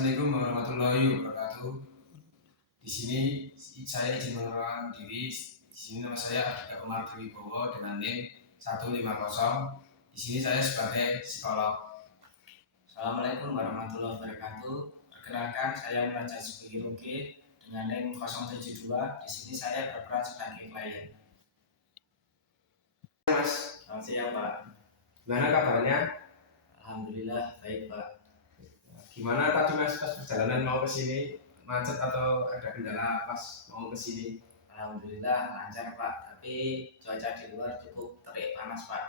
Assalamualaikum warahmatullahi wabarakatuh. Di sini saya izin mengenalkan diri. Di sini nama saya Ardika Umar Wibowo dengan NIM 150. Di sini saya sebagai psikolog. Assalamualaikum warahmatullahi wabarakatuh. Perkenalkan, saya Raja Subiroge dengan NIM 072. Di sini saya berperan sebagai klien. Mas, Selamat siang, Pak. gimana kabarnya? Alhamdulillah baik, Pak. Gimana tadi Mas pas perjalanan mau ke sini? Macet atau ada kendala pas mau ke sini? Alhamdulillah lancar, Pak. Tapi cuaca di luar cukup terik panas, Pak.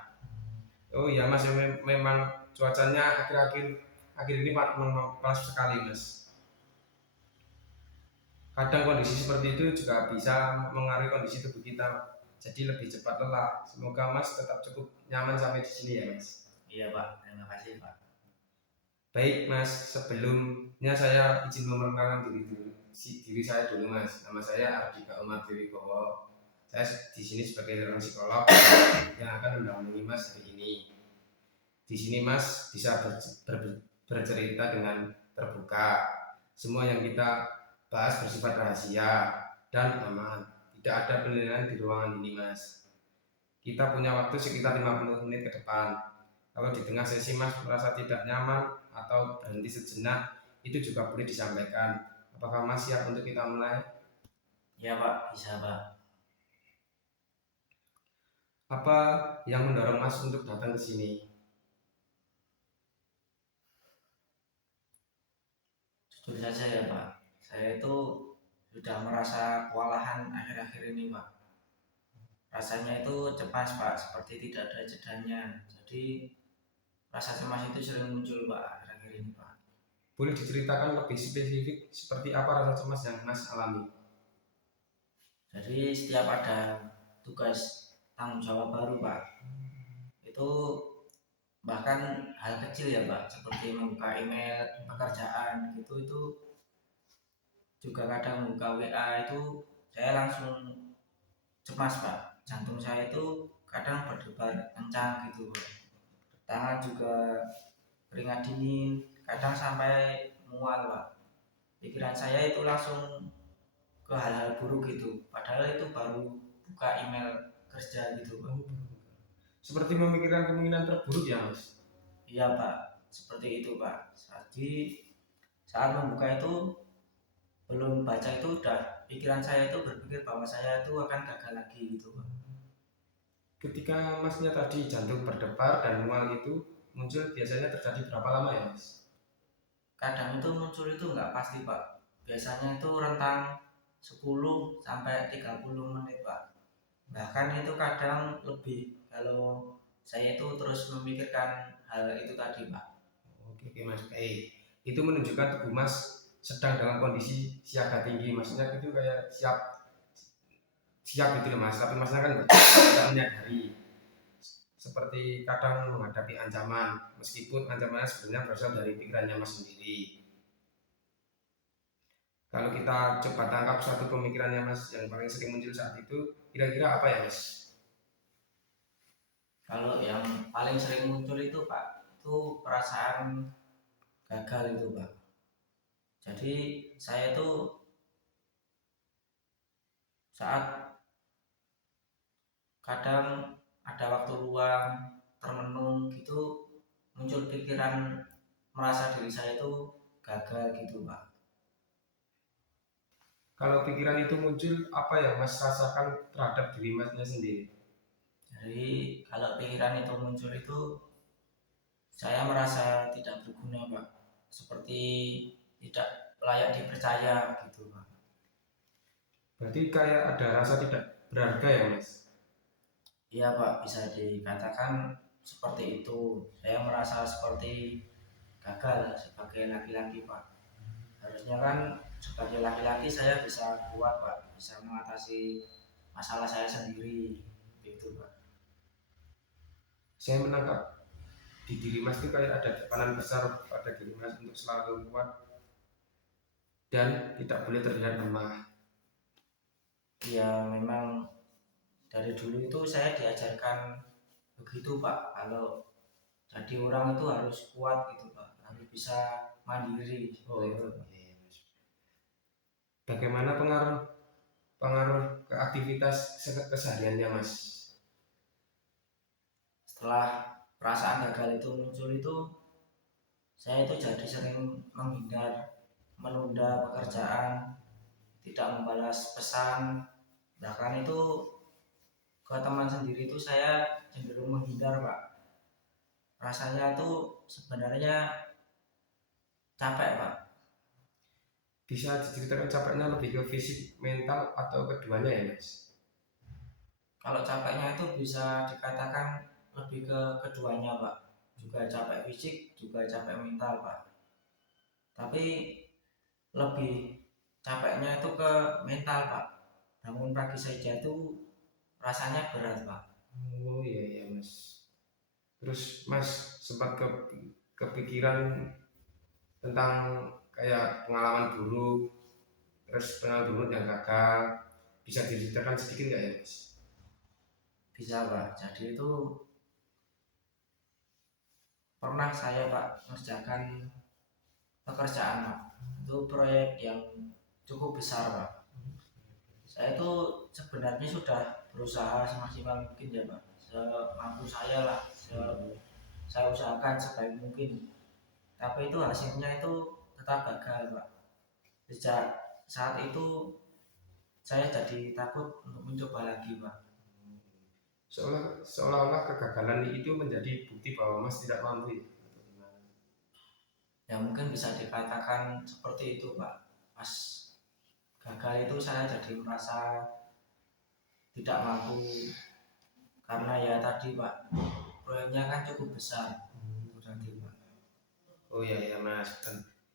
Oh iya Mas, memang cuacanya akhir ini Pak memang panas sekali Mas. Kadang kondisi seperti itu juga bisa mengaruhi kondisi tubuh kita, jadi lebih cepat lelah. Semoga Mas tetap cukup nyaman sampai di sini ya Mas. Iya, Pak. Terima kasih, Pak. Baik Mas, sebelumnya saya izin memperkenalkan diri saya dulu Mas. Nama saya Ardika Umar Wibowo. Saya di sini sebagai seorang psikolog yang akan mendampingi Mas hari ini. Di sini Mas bisa bercerita dengan terbuka. Semua yang kita bahas bersifat rahasia dan aman. Tidak ada penilaian di ruangan ini Mas. Kita punya waktu sekitar 50 menit ke depan. Kalau di tengah sesi Mas merasa tidak nyaman atau berhenti sejenak, itu juga boleh disampaikan. Apakah Mas siap untuk kita mulai? Iya, Pak. Bisa, Pak. Apa yang mendorong Mas untuk datang ke sini? Jujur saja ya, Pak. Saya itu sudah merasa kewalahan akhir-akhir ini, Pak. Rasanya itu cemas, Pak, seperti tidak ada jedanya. Jadi rasa cemas itu sering muncul, Pak, akhir-akhir ini, Pak. Boleh diceritakan lebih spesifik seperti apa rasa cemas yang Mas alami? Jadi setiap ada tugas tanggung jawab baru, Pak, itu bahkan hal kecil ya, Pak, seperti membuka email pekerjaan gitu, itu juga kadang buka WA itu saya langsung cemas, Pak. Jantung saya itu kadang berdebar kencang gitu, Pak. Tangan juga keringat dingin, kadang sampai mual, Pak. Pikiran saya itu langsung ke hal-hal buruk gitu, padahal itu baru buka email kerja gitu, Pak. Seperti memikirkan kemungkinan terburuk ya Mas? Iya, Pak, seperti itu, Pak. Jadi saat membuka itu belum baca itu udah pikiran saya itu berpikir bahwa saya itu akan gagal lagi gitu, Pak. Ketika Masnya tadi jantung berdebar dan mual itu muncul biasanya terjadi berapa lama ya Mas? Kadang itu muncul itu nggak pasti, Pak. Biasanya itu rentang 10 sampai 30 menit, Pak. Bahkan itu kadang lebih kalau saya itu terus memikirkan hal itu tadi, Pak. Oke Mas, baik. Itu menunjukkan tubuh Mas sedang dalam kondisi siaga tinggi. Maksudnya itu kayak siap gitu loh Mas. Tapi Masnya kan tidak menyadari. Seperti kadang menghadapi ancaman, meskipun ancamannya sebenarnya berasal dari pikirannya Mas sendiri. Kalau kita coba tangkap satu pemikirannya Mas yang paling sering muncul saat itu, kira-kira apa ya Mas? Kalau yang paling sering muncul itu, Pak, itu perasaan gagal itu, Pak. Jadi saya itu saat kadang ada waktu luang termenung gitu muncul pikiran merasa diri saya itu gagal gitu, Pak. Kalau pikiran itu muncul, apa yang Mas rasakan terhadap diri Masnya sendiri? Jadi kalau pikiran itu muncul itu saya merasa tidak berguna, Pak. Seperti tidak layak dipercaya gitu, Pak. Berarti kayak ada rasa tidak berharga ya Mas? Iya, Pak, bisa dikatakan seperti itu. Saya merasa seperti gagal sebagai laki-laki, Pak. Harusnya kan sebagai laki-laki saya bisa kuat, Pak, bisa mengatasi masalah saya sendiri gitu, Pak. Saya menangkap di diri Mas itu kayak ada tekanan besar pada diri Mas untuk selalu kuat dan tidak boleh terlihat lemah. Ya memang dari dulu itu saya diajarkan begitu, Pak, kalau jadi orang itu harus kuat gitu, Pak, harus bisa mandiri seperti itu. iya, Mas. Bagaimana pengaruh pengaruh ke aktivitas kesehariannya Mas? Setelah perasaan gagal itu muncul itu, saya itu jadi sering menghindar, menunda pekerjaan, tidak membalas pesan, bahkan itu ke teman sendiri itu saya cenderung menghindar Pak. Rasanya tuh sebenarnya capek Pak. Bisa diceritakan capeknya lebih ke fisik, mental, atau keduanya ya Mas? Kalau capeknya itu bisa dikatakan lebih ke keduanya Pak, juga capek fisik juga capek mental Pak, tapi lebih capeknya itu ke mental Pak. Bangun pagi saja itu rasanya berat Pak. Oh iya iya Mas. Terus Mas sempat kepikiran tentang kayak pengalaman buruk, terus pengalaman buruk yang gagal, bisa diceritakan sedikit nggak ya Mas? Bisa Pak, jadi itu pernah saya Pak mengerjakan pekerjaan Pak, itu proyek yang cukup besar Pak. Saya itu sebenarnya sudah berusaha semaksimal mungkin ya Pak, semampu saya lah, saya usahakan sebaik mungkin, tapi itu hasilnya itu tetap gagal Pak. Sejak saat itu saya jadi takut untuk mencoba lagi Pak. Seolah-olah kegagalan itu menjadi bukti bahwa Mas tidak mampu ya? Ya mungkin bisa dikatakan seperti itu Pak. Pas gagal itu saya jadi merasa tidak mampu, karena ya tadi Pak, proyeknya kan cukup besar itu tadi Pak. Oh iya ya Mas,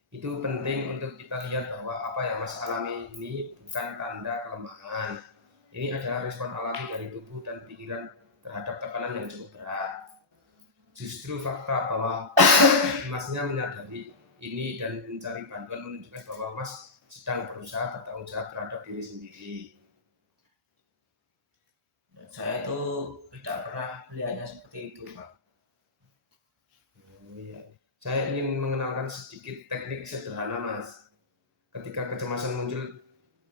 itu penting untuk kita lihat bahwa apa yang Mas alami ini bukan tanda kelemahan. Ini adalah respon alami dari tubuh dan pikiran terhadap tekanan yang cukup berat. Justru fakta bahwa Masnya menyadari ini dan mencari bantuan menunjukkan bahwa Mas sedang berusaha bertanggung jawab terhadap diri sendiri. Saya itu tidak pernah melihatnya seperti itu Pak. Oh iya. Saya ingin mengenalkan sedikit teknik sederhana Mas. Ketika kecemasan muncul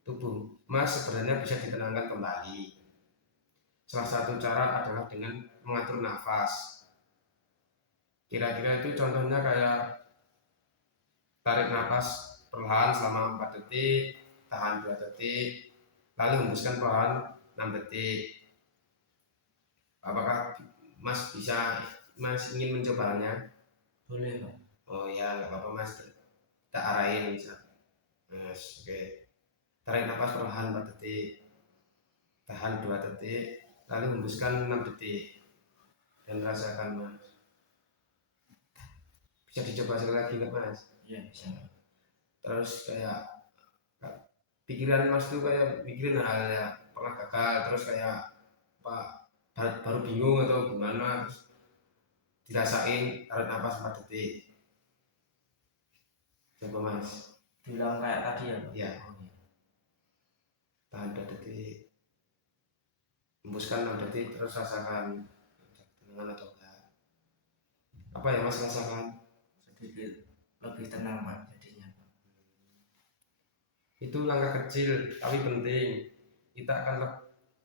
tubuh Mas sebenarnya bisa ditenangkan kembali. Salah satu cara adalah dengan mengatur nafas. Kira-kira itu contohnya kayak tarik nafas perlahan selama 4 detik, tahan 2 detik, lalu hembuskan perlahan 6 detik. Apakah Mas ingin mencobanya? Boleh Pak. Oh ya, nggak apa-apa Mas. Kita arahin bisa. Mas, oke. Tarik nafas perlahan 4 detik, tahan 2 detik, lalu hembuskan 6 detik. Dan rasakan Mas. Bisa dicoba sekali lagi nggak Mas? Iya bisa. Terus kayak pikiran Mas tuh kayak mikirin hal ya pernah gagal, terus kayak apa baru bingung atau gimana, terus dirasain tarik nafas 4 detik. Coba Mas. Bilang kayak tadi ya Pak. Ya, Oh, iya. tahan 2 detik, hembuskan 6 detik, terus rasakan tenangan atau enggak. Apa yang Mas rasakan? Sedikit lebih tenang Pak jadinya. Itu langkah kecil tapi penting. Kita akan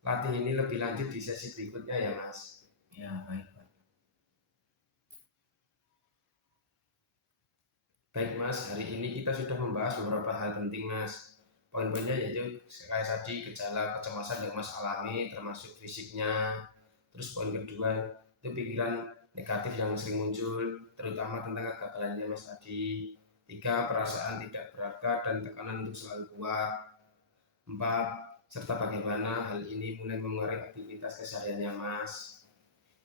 latih ini lebih lanjut di sesi berikutnya ya Mas. Ya baik Pak. Baik Mas, hari ini kita sudah membahas beberapa hal penting Mas. Poin-poinnya yaitu kayak tadi gejala kecemasan yang Mas alami termasuk fisiknya. Terus poin kedua itu pikiran negatif yang sering muncul terutama tentang kegagalannya Mas tadi. Tiga, perasaan tidak berharga dan tekanan untuk selalu kuat. Empat, serta bagaimana hal ini mulai mengaruhi aktivitas kesehariannya Mas.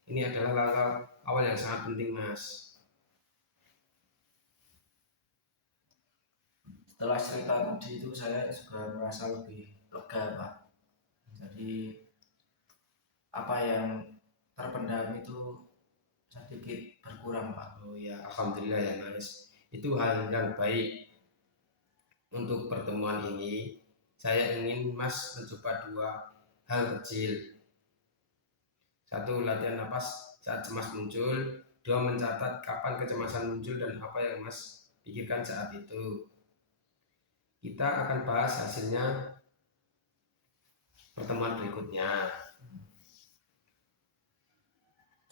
Ini adalah langkah awal yang sangat penting Mas. Setelah cerita tadi itu saya juga merasa lebih lega Pak. Jadi apa yang terpendam itu sedikit berkurang Pak. Oh ya, alhamdulillah ya Mas. Itu hal yang baik. Untuk pertemuan ini, saya ingin Mas mencoba dua hal kecil. Satu, latihan napas saat cemas muncul. Dua, mencatat kapan kecemasan muncul dan apa yang Mas pikirkan saat itu. Kita akan bahas hasilnya pertemuan berikutnya.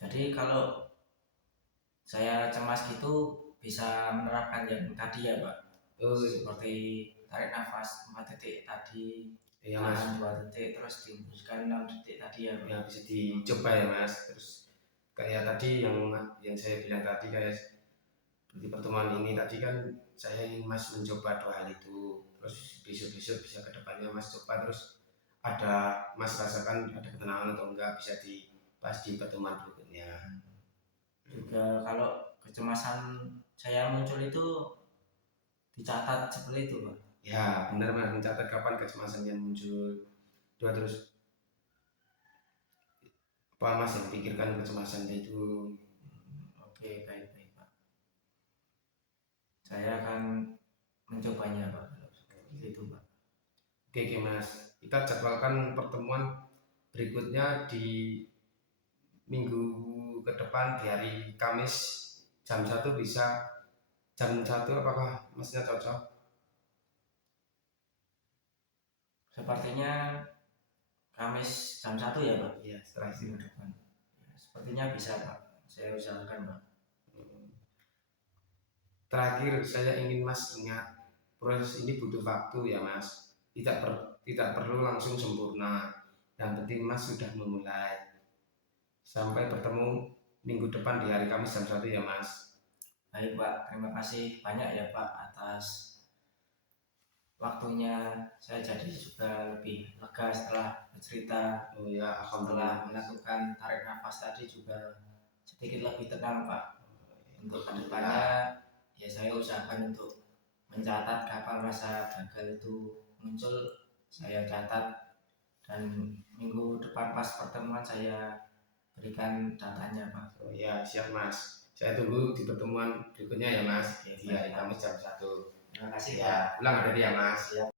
Jadi kalau saya cemas gitu bisa menerapkan yang tadi ya Pak, Oh, seperti tarik nafas 4 detik tadi, ya Mas, tahan 2 detik, terus dihembuskan 6 detik tadi ya Pak. ya bisa dicoba ya Mas. Terus kayak tadi yang saya bilang tadi, kayak di pertemuan ini tadi kan saya ingin Mas mencoba 2 hal itu. Terus besok-besok bisa kedepannya Mas coba, terus ada Mas rasakan ada ketenangan atau enggak, bisa dibahas di pertemuan berikutnya. Juga kalau kecemasan saya muncul itu dicatat seperti itu Pak. Ya benar Mas, mencatat kapan kecemasan yang muncul. Terus apa Mas yang pikirkan kecemasan itu. Oke, baik Pak. Saya akan mencobanya Pak. Seperti itu Pak. Oke Mas, kita jadwalkan pertemuan berikutnya di minggu ke depan, di hari Kamis jam 1, bisa jam 1, apakah Masnya cocok? Sepertinya Kamis jam 1 ya Pak. Iya, setelah Minggu istirahat. depan. Ya, sepertinya bisa Pak. Saya usahakan Pak. Terakhir saya ingin Mas ingat, proses ini butuh waktu ya Mas. Tidak perlu langsung sempurna. Yang penting Mas sudah memulai. Sampai bertemu minggu depan di hari Kamis jam 1 ya Mas. Baik Pak, terima kasih banyak ya Pak atas waktunya. Saya jadi juga lebih lega setelah bercerita. Oh ya, Setelah alhamdulillah. melakukan tarik nafas tadi juga sedikit lebih tenang Pak. Untuk kedepannya ya saya usahakan untuk mencatat kapan rasa gagal itu muncul, saya catat, dan minggu depan pas pertemuan saya berikan datanya Pak. Oh ya, siap Mas. Saya tunggu di pertemuan berikutnya ya Mas. Oke, Di hari Kamis jam 1. terima kasih Ya, Pak. pulang ada dia Mas. Siap.